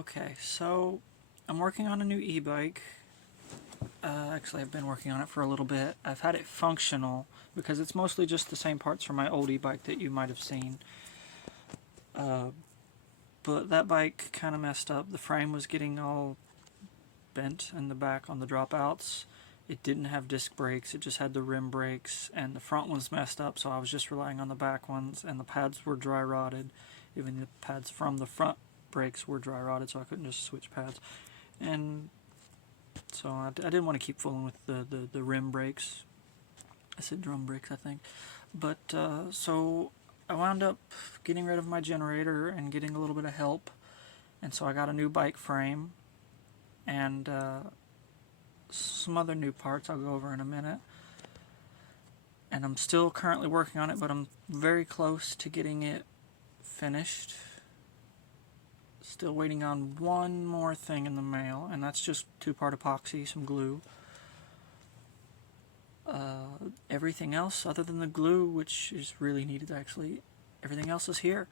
Okay, so I'm working on a new e-bike. Actually, I've been working on it for a little bit. I've had it functional because it's mostly just the same parts from my old e-bike that you might have seen. But that bike kind of messed up. The frame was getting all bent in the back on the dropouts. It didn't have disc brakes, it just had the rim brakes, and the front ones messed up, so I was just relying on the back ones, and the pads were dry rotted. Even the pads from the front brakes were dry rotted, so I couldn't just switch pads. And so I didn't want to keep fooling with the rim brakes. I said drum brakes, I think. But so I wound up getting rid of my generator and getting a little bit of help, and so I got a new bike frame and some other new parts I'll go over in a minute. And I'm still currently working on it, but I'm very close to getting it finished. Still waiting on one more thing in the mail, and that's just 2-part epoxy, some glue. Everything else, other than the glue, which is really needed actually, everything else is here.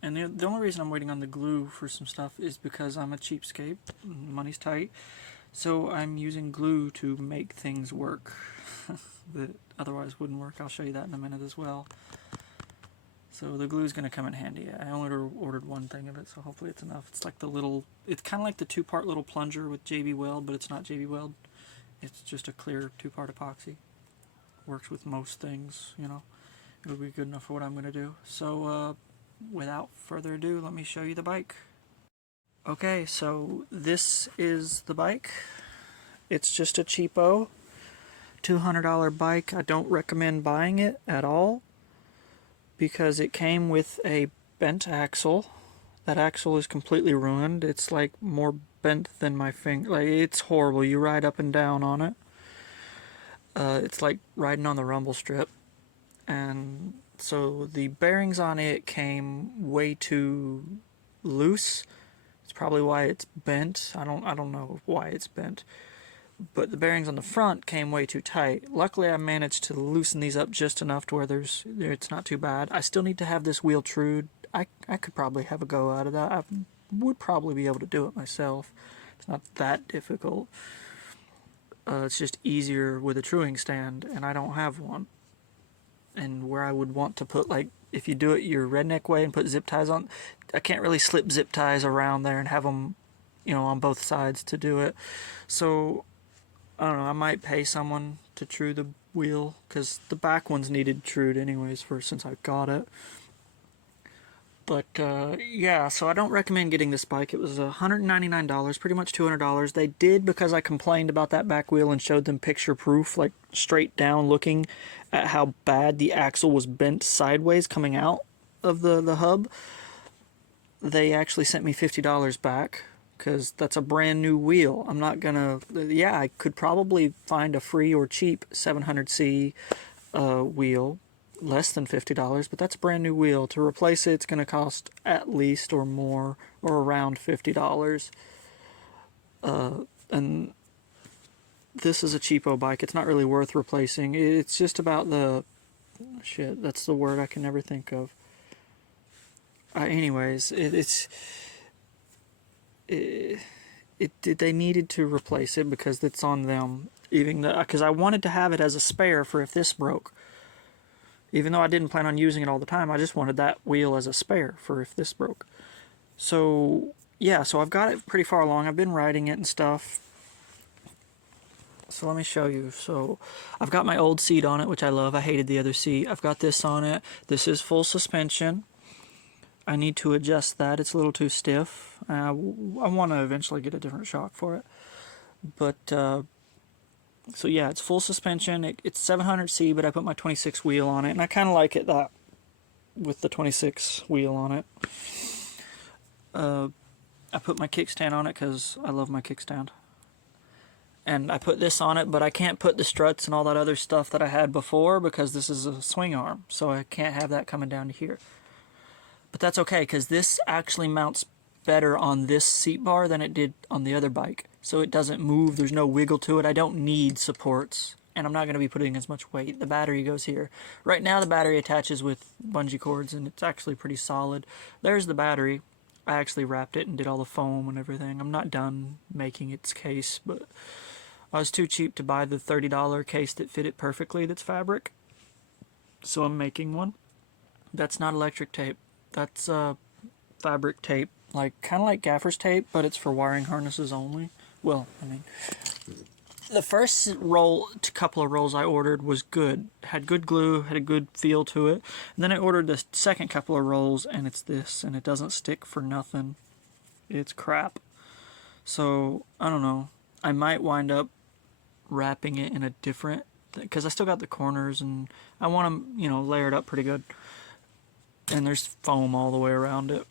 And the only reason I'm waiting on the glue for some stuff is because I'm a cheapskate, money's tight, so I'm using glue to make things work that otherwise wouldn't work. I'll show you that in a minute as well. So the glue is going to come in handy. I only ordered one thing of it, so hopefully it's enough. It's like the little, it's kind of like the 2-part little plunger with JB Weld, but it's not JB Weld. It's just a clear 2-part epoxy. Works with most things, you know. It'll be good enough for what I'm going to do. So without further ado, let me show you the bike. Okay, so this is the bike. It's just a cheapo $200 bike. I don't recommend buying it at all because it came with a bent axle. That axle is completely ruined. It's like more bent than my finger. Like, it's horrible. You ride up and down on it. It's like riding on the rumble strip. And so the bearings on it came way too loose. It's probably why it's bent. I don't know why it's bent. But the bearings on the front came way too tight. Luckily, I managed to loosen these up just enough to where it's not too bad. I still need to have this wheel trued. I could probably have a go out of that. I would probably be able to do it myself. It's not that difficult. It's just easier with a truing stand, and I don't have one. And where I would want to put, like, if you do it your redneck way and put zip ties on, I can't really slip zip ties around there and have them, you know, on both sides to do it. So I don't know, I might pay someone to true the wheel, because the back ones needed trued anyways since I got it. But yeah, so I don't recommend getting this bike. It was $199, pretty much $200. They did, because I complained about that back wheel and showed them picture proof, like straight down looking at how bad the axle was bent sideways coming out of the hub. They actually sent me $50 back, because that's a brand new wheel. I'm not gonna, yeah, I could probably find a free or cheap 700C wheel, less than $50, but that's a brand new wheel. To replace it, it's gonna cost at least or more, or around $50. And this is a cheapo bike. It's not really worth replacing. It's just about the, shit, that's the word I can never think of. Anyways, they needed to replace it because it's on them. Even because I wanted to have it as a spare for if this broke. Even though I didn't plan on using it all the time, I just wanted that wheel as a spare for if this broke. So yeah, so I've got it pretty far along. I've been riding it and stuff. So let me show you. So I've got my old seat on it, which I love. I hated the other seat. I've got this on it. This is full suspension. I need to adjust that. It's a little too stiff. I want to eventually get a different shock for it. But, so yeah, it's full suspension. It's 700C, but I put my 26 wheel on it. And I kind of like it that with the 26 wheel on it. I put my kickstand on it because I love my kickstand. And I put this on it, but I can't put the struts and all that other stuff that I had before because this is a swing arm. So I can't have that coming down to here. But that's okay, because this actually mounts better on this seat bar than it did on the other bike. So it doesn't move, there's no wiggle to it. I don't need supports, and I'm not going to be putting as much weight. The battery goes here. Right now the battery attaches with bungee cords, and it's actually pretty solid. There's the battery. I actually wrapped it and did all the foam and everything. I'm not done making its case, but I was too cheap to buy the $30 case that fit it perfectly that's fabric. So I'm making one. That's not electric tape. That's fabric tape. Like, kind of like gaffer's tape, but it's for wiring harnesses only. Well, I mean, the first couple of rolls I ordered was good. Had good glue, had a good feel to it. And then I ordered the second couple of rolls, and it's this, and it doesn't stick for nothing. It's crap. So, I don't know. I might wind up wrapping it in a different, because I still got the corners, and I want them, you know, layered up pretty good. And there's foam all the way around it.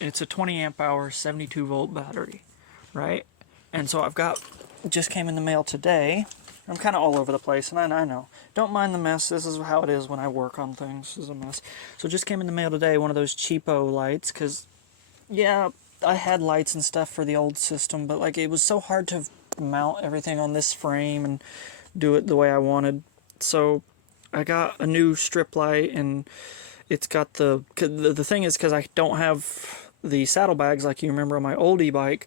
It's a 20 amp hour, 72 volt battery, right? And so just came in the mail today. I'm kind of all over the place, and I know. Don't mind the mess. This is how it is when I work on things. This is a mess. So just came in the mail today, one of those cheapo lights, because, yeah, I had lights and stuff for the old system, but, like, it was so hard to mount everything on this frame and do it the way I wanted. So I got a new strip light, and it's got the thing is, because I don't have the saddlebags like you remember on my old e-bike,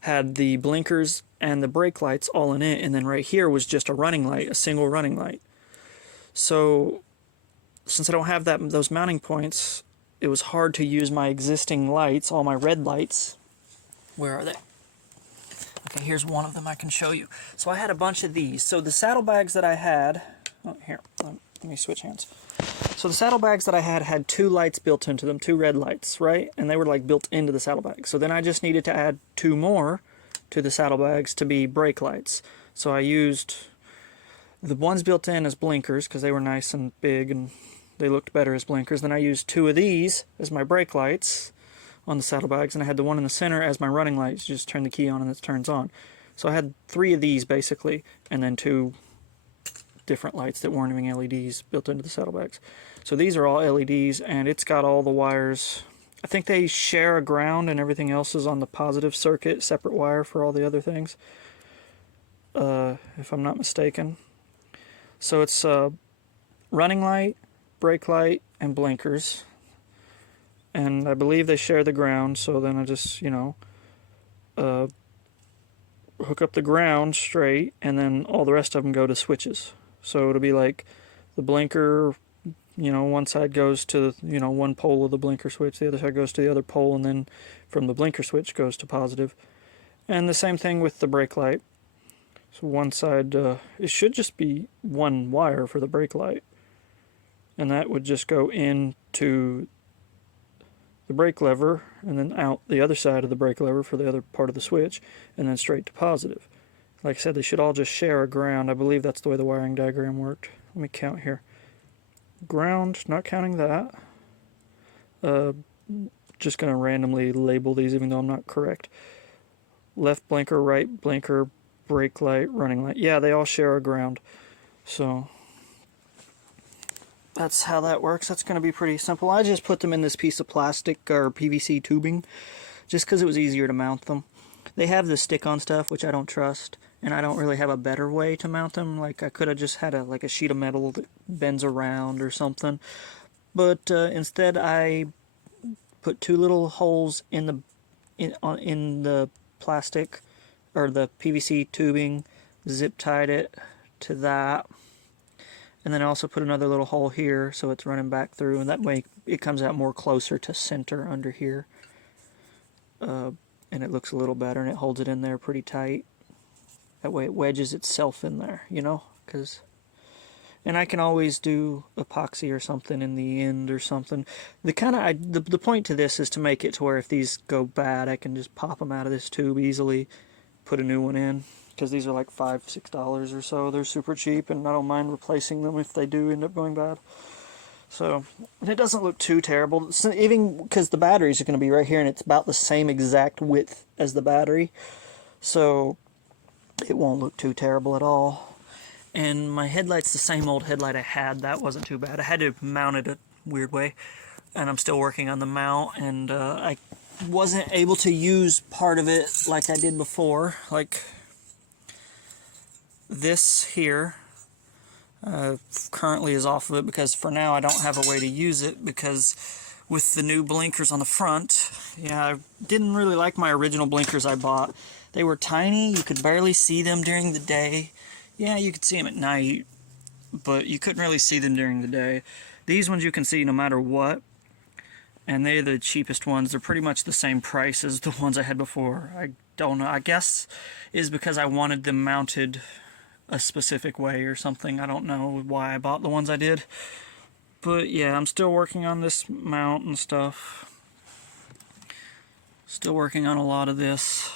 had the blinkers and the brake lights all in it, and then right here was just a running light, a single running light. So since I don't have those mounting points, it was hard to use my existing lights, all my red lights. Where are they? Okay, here's one of them I can show you. So I had a bunch of these. So the saddlebags that I had, oh, here, let me switch hands. So the saddlebags that I had 2 lights built into them, 2 red lights, right? And they were like built into the saddlebags. So then I just needed to add 2 more to the saddlebags to be brake lights. So I used the ones built in as blinkers because they were nice and big and they looked better as blinkers. Then I used 2 of these as my brake lights on the saddlebags, and I had the one in the center as my running lights. You just turn the key on and it turns on. So I had 3 of these basically, and then 2 different lights that weren't even LEDs built into the saddlebags. So these are all LEDs, and it's got all the wires. I think they share a ground and everything else is on the positive circuit, separate wire for all the other things, if I'm not mistaken. So it's running light, brake light, and blinkers. And I believe they share the ground, so then I just, you know, hook up the ground straight, and then all the rest of them go to switches. So it'll be like the blinker, you know, one side goes to, you know, one pole of the blinker switch, the other side goes to the other pole, and then from the blinker switch goes to positive. And the same thing with the brake light. So one side, it should just be one wire for the brake light. And that would just go into the brake lever, and then out the other side of the brake lever for the other part of the switch, and then straight to positive. Like I said, they should all just share a ground. I believe that's the way the wiring diagram worked. Let me count here. Ground, not counting that. Just going to randomly label these even though I'm not correct. Left blinker, right blinker, brake light, running light. Yeah, they all share a ground. So that's how that works. That's going to be pretty simple. I just put them in this piece of plastic or PVC tubing just because it was easier to mount them. They have the stick-on stuff, which I don't trust, and I don't really have a better way to mount them. Like, I could have just had a sheet of metal that bends around or something. But instead, I put 2 little holes in the plastic or the PVC tubing, zip tied it to that. And then I also put another little hole here so it's running back through, and that way it comes out more closer to center under here. And it looks a little better, and it holds it in there pretty tight. That way it wedges itself in there, you know? And I can always do epoxy or something in the end or something. The point to this is to make it to where if these go bad, I can just pop them out of this tube easily, put a new one in. Because these are like $5, $6 or so. They're super cheap, and I don't mind replacing them if they do end up going bad. So, and it doesn't look too terrible. So even because the batteries are going to be right here, and it's about the same exact width as the battery. So, it won't look too terrible at all. And my headlight's the same old headlight I had. That wasn't too bad. I had to mount it a weird way, and I'm still working on the mount, and I wasn't able to use part of it like I did before. Like this here currently is off of it because for now I don't have a way to use it because with the new blinkers on the front. Yeah, I didn't really like my original blinkers I bought. They were tiny, you could barely see them during the day. Yeah, you could see them at night, but you couldn't really see them during the day. These ones you can see no matter what, and they're the cheapest ones. They're pretty much the same price as the ones I had before. I don't know, I guess is because I wanted them mounted a specific way or something. I don't know why I bought the ones I did. But yeah, I'm still working on this mount and stuff. Still working on a lot of this.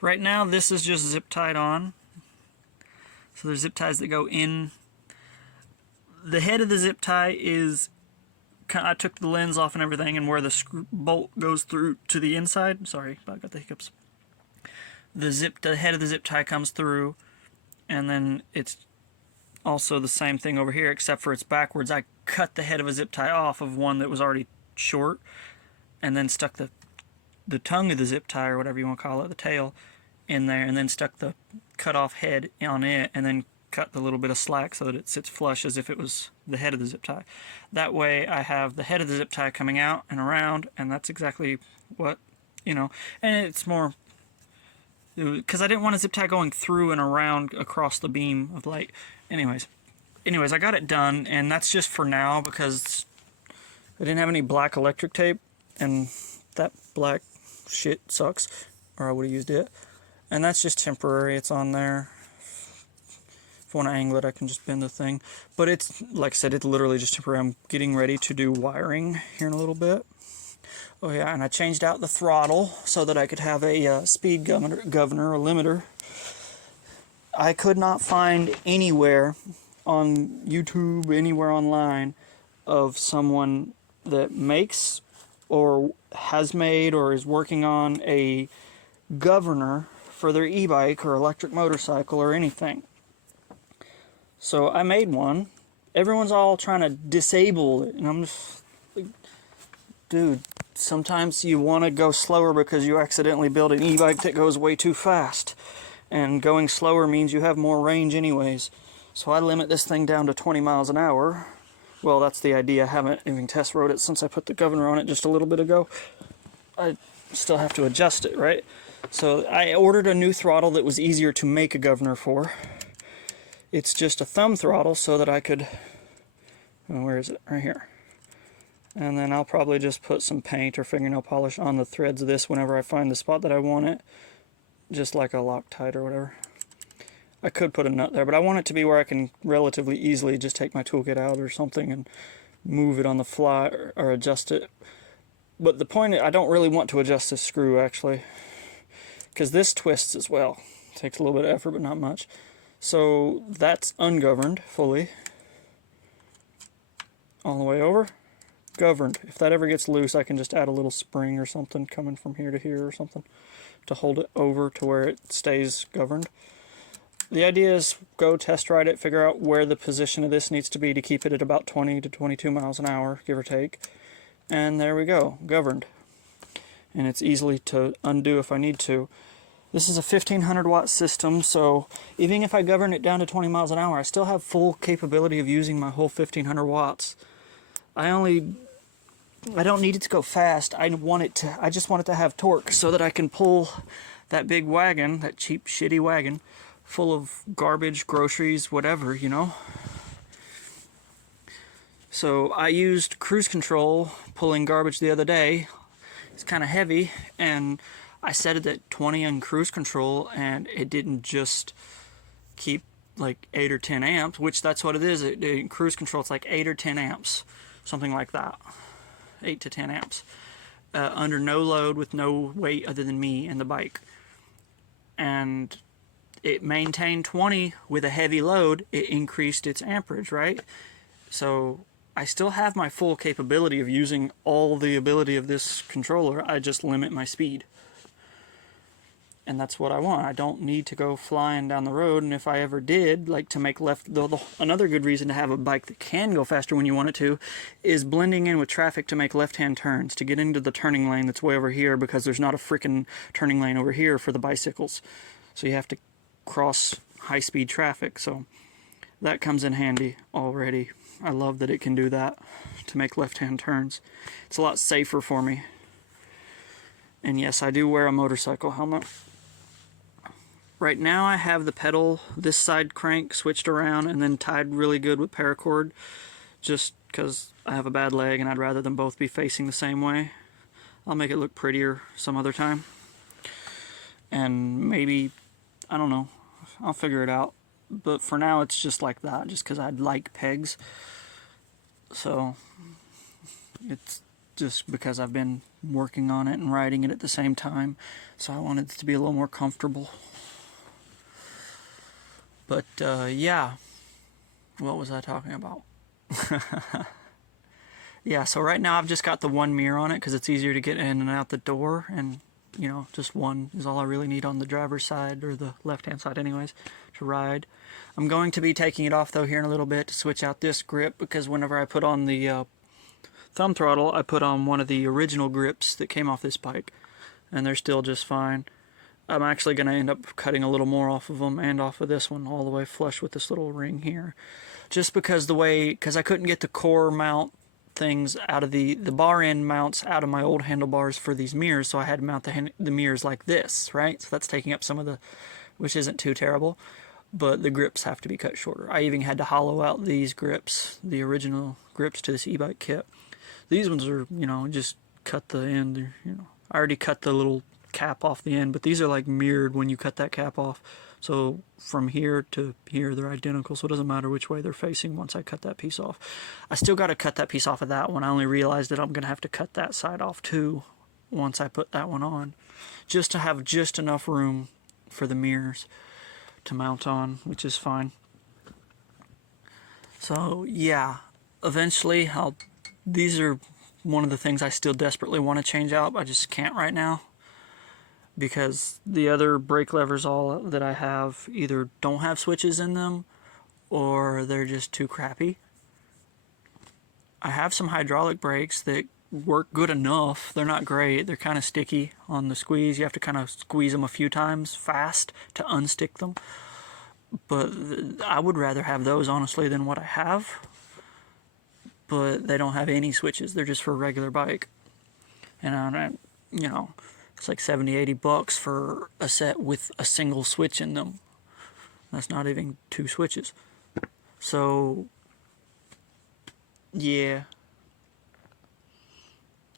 Right now, this is just zip tied on. So there's zip ties that go in. The head of the zip tie is, I took the lens off and everything, and where the bolt goes through to the inside. Sorry, I got the hiccups. The head of the zip tie comes through, and then it's also the same thing over here, except for it's backwards. I cut the head of a zip tie off of one that was already short, and then stuck the tongue of the zip tie, or whatever you want to call it, the tail, in there, and then stuck the cut off head on it, and then cut the little bit of slack so that it sits flush as if it was the head of the zip tie. That way I have the head of the zip tie coming out and around, and that's exactly what, and it's more, because I didn't want a zip tie going through and around across the beam of light. Anyways, I got it done, and that's just for now because I didn't have any black electric tape, and that black shit sucks, or I would have used it. And that's just temporary. It's on there. If I want to angle it, I can just bend the thing. But it's, like I said, it's literally just temporary. I'm getting ready to do wiring here in a little bit. Oh yeah, and I changed out the throttle so that I could have a speed governor, a limiter. I could not find anywhere on YouTube, anywhere online, of someone that makes or has made or is working on a governor for their e-bike or electric motorcycle or anything. So I made one. Everyone's all trying to disable it, and I'm just like, dude, sometimes you want to go slower because you accidentally build an e-bike that goes way too fast. And going slower means you have more range anyways. So I limit this thing down to 20 miles an hour. Well, that's the idea. I haven't even test rode it since I put the governor on it just a little bit ago. I still have to adjust it, right? So I ordered a new throttle that was easier to make a governor for. It's just a thumb throttle so that I could, where is it? Right here. And then I'll probably just put some paint or fingernail polish on the threads of this whenever I find the spot that I want it. Just like a Loctite or whatever. I could put a nut there, but I want it to be where I can relatively easily just take my toolkit out or something and move it on the fly or adjust it. But the point is, I don't really want to adjust this screw actually, because this twists as well. It takes a little bit of effort, but not much. So that's ungoverned fully. All the way over. Governed. If that ever gets loose, I can just add a little spring or something coming from here to here or something to hold it over to where it stays governed. The idea is go test ride it, figure out where the position of this needs to be to keep it at about 20 to 22 miles an hour, give or take. And there we go, governed. And it's easily to undo if I need to. This is a 1500 watt system, so even if I govern it down to 20 miles an hour, I still have full capability of using my whole 1500 watts. I don't need it to go fast. I just want it to have torque so that I can pull that big wagon, that cheap, shitty wagon, full of garbage, groceries, whatever, So I used cruise control pulling garbage the other day. It's kind of heavy, and I set it at 20 on cruise control, and it didn't just keep like 8 or 10 amps, which that's what it is. In cruise control, it's like 8 or 10 amps, something like that. 8 to 10 amps. Under no load with no weight other than me and the bike. And it maintained 20 with a heavy load. It increased its amperage, right? So I still have my full capability of using all the ability of this controller. I just limit my speed. And that's what I want. I don't need to go flying down the road, and if I ever did, like to make another good reason to have a bike that can go faster when you want it to, is blending in with traffic to make left-hand turns, to get into the turning lane that's way over here, because there's not a freaking turning lane over here for the bicycles. So you have to cross high-speed traffic, so that comes in handy already. I love that it can do that to make left-hand turns. It's a lot safer for me. And yes, I do wear a motorcycle helmet. Right now I have the pedal, this side crank switched around and then tied really good with paracord, just because I have a bad leg and I'd rather them both be facing the same way. I'll make it look prettier some other time. And maybe, I don't know, I'll figure it out. But for now it's just like that, just because I'd like pegs. So it's just because I've been working on it and riding it at the same time. So I wanted it to be a little more comfortable. But yeah, what was I talking about? Yeah, so right now I've just got the one mirror on it because it's easier to get in and out the door, and you know, just one is all I really need on the driver's side, or the left-hand side anyways, to ride. I'm going to be taking it off though here in a little bit to switch out this grip, because whenever I put on the thumb throttle, I put on one of the original grips that came off this bike, and they're still just fine. I'm actually going to end up cutting a little more off of them and off of this one all the way flush with this little ring here, just because because I couldn't get the core mount things out of the bar end mounts out of my old handlebars for these mirrors, so I had to mount the mirrors like this, right? So that's taking up some of the, which isn't too terrible, but the grips have to be cut shorter. I even had to hollow out these grips, the original grips to this e-bike kit. These ones are, you know, just cut the end, you know, I already cut the little cap off the end, but these are like mirrored when you cut that cap off. So from here to here, they're identical, so it doesn't matter which way they're facing once I cut that piece off. I still got to cut that piece off of that one. I only realized that I'm going to have to cut that side off too once I put that one on, just to have just enough room for the mirrors to mount on, which is fine. So yeah, eventually these are one of the things I still desperately want to change out, but I just can't right now, because the other brake levers all that I have either don't have switches in them or they're just too crappy. I have some hydraulic brakes that work good enough. They're not great. They're kind of sticky on the squeeze. You have to kind of squeeze them a few times fast to unstick them. But I would rather have those, honestly, than what I have. But they don't have any switches. They're just for a regular bike. And you know, it's like 70-80 bucks for a set with a single switch in them. That's not even 2 switches. So yeah,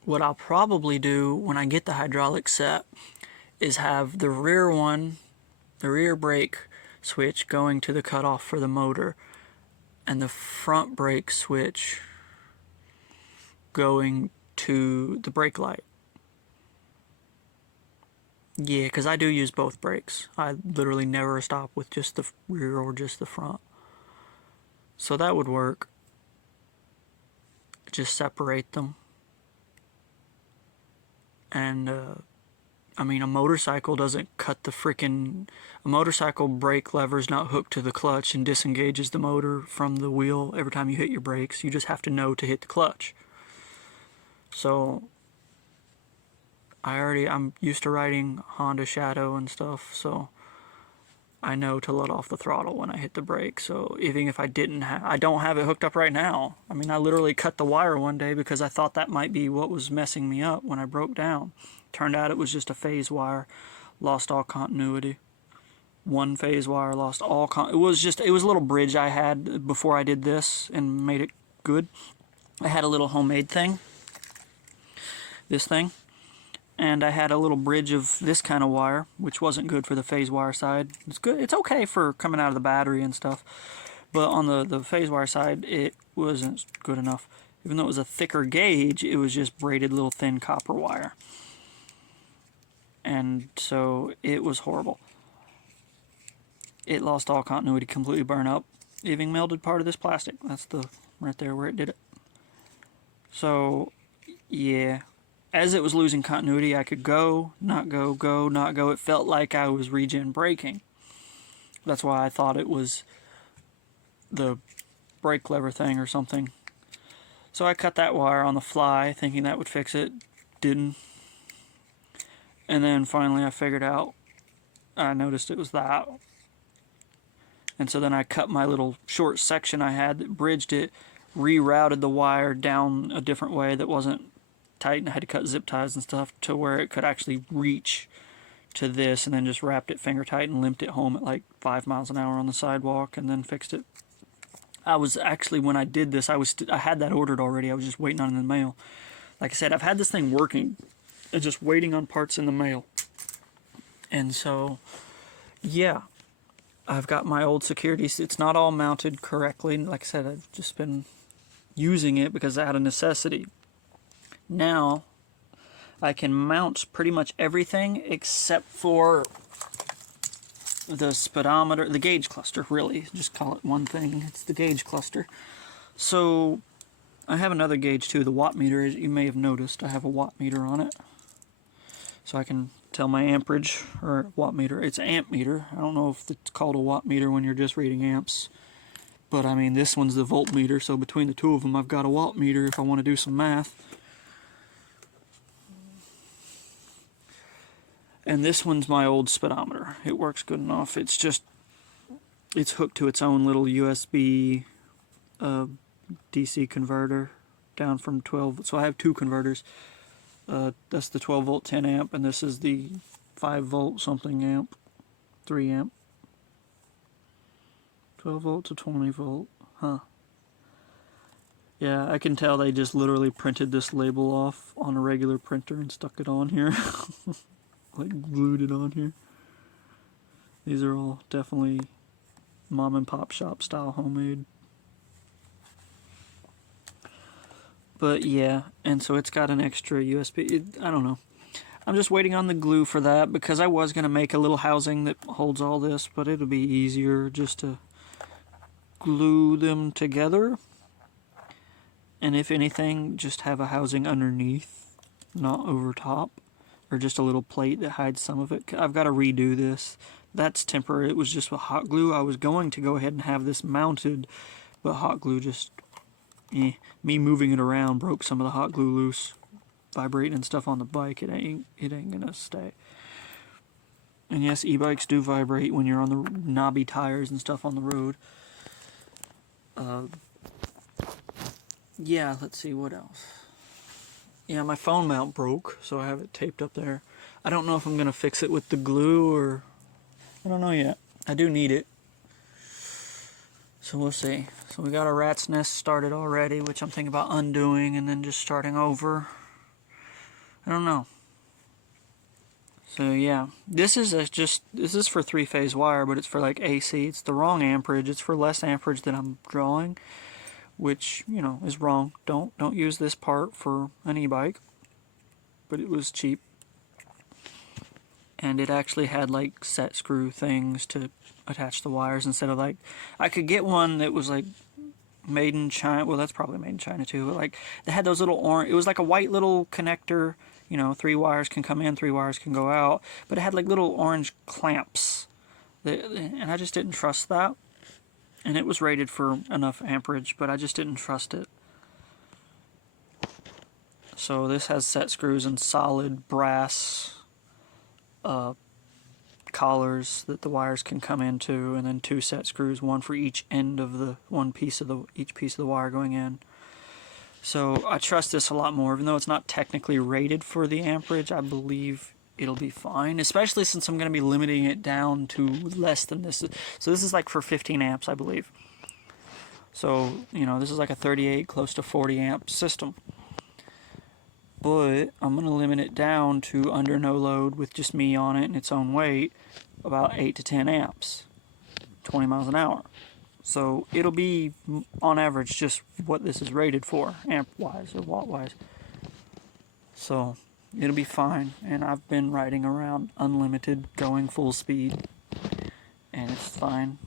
what I'll probably do when I get the hydraulic set is have the rear one, the rear brake switch going to the cutoff for the motor, and the front brake switch going to the brake light. Yeah, because I do use both brakes. I literally never stop with just the rear or just the front. So that would work. Just separate them. And, I mean, a motorcycle doesn't cut the frickin'... A motorcycle brake lever's not hooked to the clutch and disengages the motor from the wheel every time you hit your brakes. You just have to know to hit the clutch. So I'm used to riding Honda Shadow and stuff, so I know to let off the throttle when I hit the brake. So even if I don't have it hooked up right now. I mean, I literally cut the wire one day because I thought that might be what was messing me up when I broke down. Turned out it was just a phase wire, lost all continuity. One phase wire lost all it was a little bridge I had before I did this and made it good. I had a little homemade thing, this thing, and I had a little bridge of this kind of wire, which wasn't good for the phase wire side. It's good. It's okay for coming out of the battery and stuff, but on the phase wire side, it wasn't good enough. Even though it was a thicker gauge, it was just braided little thin copper wire. And so it was horrible. It lost all continuity, completely burned up. Even melted part of this plastic. That's right there where it did it. So, yeah. As it was losing continuity, I could go, not go, go, not go. It felt like I was regen braking. That's why I thought it was the brake lever thing or something. So I cut that wire on the fly, thinking that would fix it. Didn't. And then finally I figured out, I noticed it was that. And so then I cut my little short section I had that bridged it rerouted the wire down a different way that wasn't tight, and I had to cut zip ties and stuff to where it could actually reach to this, and then just wrapped it finger tight and limped it home at like 5 miles an hour on the sidewalk, and then fixed it. I was actually, when I did this, I had that ordered already. I was just waiting on it in the mail. Like I said, I've had this thing working and just waiting on parts in the mail. And so, yeah, I've got my old security. It's not all mounted correctly. Like I said, I've just been using it because out of necessity. Now, I can mount pretty much everything except for the speedometer, the gauge cluster, really. Just call it one thing. It's the gauge cluster. So, I have another gauge too, the watt meter. As you may have noticed, I have a watt meter on it. So I can tell my amperage, or watt meter. It's amp meter. I don't know if it's called a watt meter when you're just reading amps. But I mean, this one's the voltmeter, so between the two of them, I've got a watt meter if I want to do some math. And this one's my old speedometer. It works good enough. It's hooked to its own little USB DC converter down from 12. So I have two converters. That's the 12 volt 10 amp, and this is the 5 volt something amp, 3 amp. 12 volt to 20 volt, huh. Yeah, I can tell they just literally printed this label off on a regular printer and stuck it on here. Like glued it on here. These are all definitely mom and pop shop style homemade. But yeah, and so it's got an extra USB. I don't know. I'm just waiting on the glue for that because I was going to make a little housing that holds all this, but it'll be easier just to glue them together. And if anything, just have a housing underneath, not over top, or just a little plate that hides some of it. I've got to redo this. That's temporary. It was just with hot glue. I was going to go ahead and have this mounted, but hot glue just... me moving it around broke some of the hot glue loose, vibrating and stuff on the bike. It ain't gonna stay. And yes, e-bikes do vibrate when you're on the knobby tires and stuff on the road. Yeah, let's see what else. Yeah, my phone mount broke, so I have it taped up there. I don't know if I'm gonna fix it with the glue or I don't know yet. I do need it. So we'll see. So we got our rat's nest started already, which I'm thinking about undoing and then just starting over. I don't know. So yeah, this is for 3-phase wire, but it's for like AC. It's the wrong amperage. It's for less amperage than I'm drawing, which, you know, is wrong. Don't use this part for an e-bike. But it was cheap. And it actually had like set screw things to attach the wires instead of like, I could get one that was like made in China. Well, that's probably made in China too. But like they had those little orange, it was like a white little connector, you know, 3 wires can come in, 3 wires can go out, but it had like little orange clamps and I just didn't trust that. And it was rated for enough amperage, but I just didn't trust it. So this has set screws and solid brass collars that the wires can come into, and then 2 set screws, one for each end of the each piece of the wire going in. So I trust this a lot more, even though it's not technically rated for the amperage. I believe it'll be fine, especially since I'm going to be limiting it down to less than this. So this is like for 15 amps, I believe. So, you know, this is like a 38, close to 40 amp system. But I'm going to limit it down to under no load with just me on it and its own weight, about 8 to 10 amps, 20 miles an hour. So it'll be, on average, just what this is rated for, amp-wise or watt-wise. So it'll be fine. And I've been riding around unlimited, going full speed, and it's fine.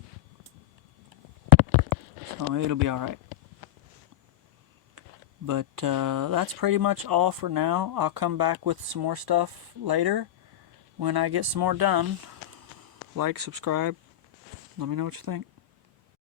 So it'll be alright. But that's pretty much all for now. I'll come back with some more stuff later when I get some more done. Like, subscribe, let me know what you think.